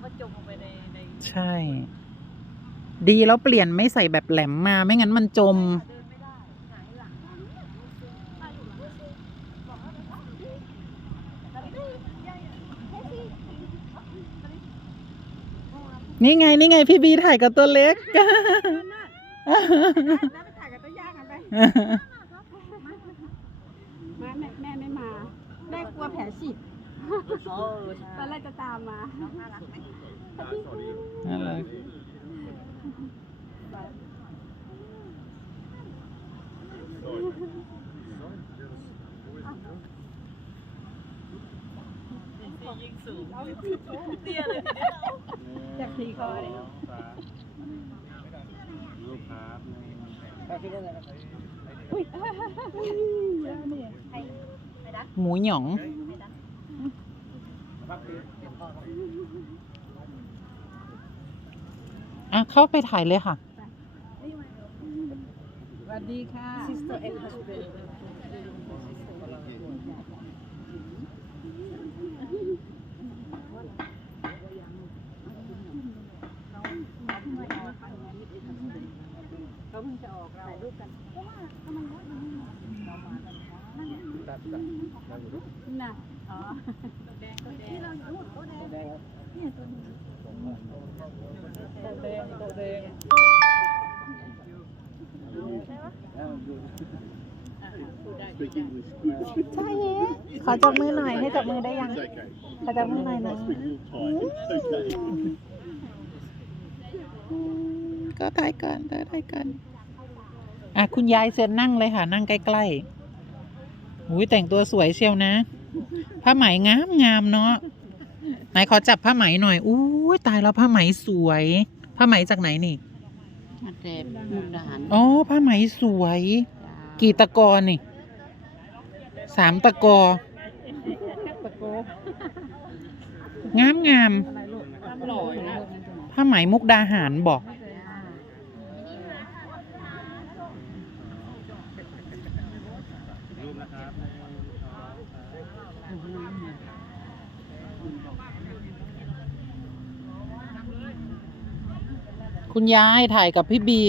ำก็จมลงไปในในใช่ ดีแล้วเปลี่ยนไม่ใส่แบบแหลมมา ไม่งั้นมันจม เดินไม่ได้หงายหลังนี่ไง นี่ไง พี่บีถ่ายกับตัวเล็ก แล้วไปถ่ายกับตัวย่ากันไป มาแม่แม่ไม่มาแม่กลัวแผลฉีกโอ้ใช่ ตอนแรกจะตามมาน่ารักไหมน่ารักยิงสูงเตี้ยเลยจากทีคอเลยรูปครับอุ้ยแล้วเนี่ยหมูหยอง อะ เข้าไปถ่ายเลยค่ะ สวัสดีค่ะ sister and husband เขาเพิ่งจะออกเราถ่ายรูปกันน่ น่ะอ๋อแดงโตแดง Speak English good. ใช่เฮ้ขอจับมือหน่อยให้จับมือได้ยังขอจับมือหน่อยนะก็ถ่ายกันได้ถ่ายกันอะคุณยายเชิญนั่งเลยค่ะ นั่งใกล้ๆ อุ้ยแต่งตัวสวยเชียวนะ ผ้าไหมงามงามๆเนาะไหนขอจับผ้าไหมหน่อยอุ้ยตายแล้วผ้าไหมสวย ผ้าไหมจากไหนนี่มาเจ็บมุกดาหารอ๋อผ้าไหมสวย กี่ตะกอนี่สามตะกอตะโกงามงามอะไรลูกหล่อนะผ้าไหมมุกดาหารบอก รูปนะครับ คุณยายถ่ายกับพี่บี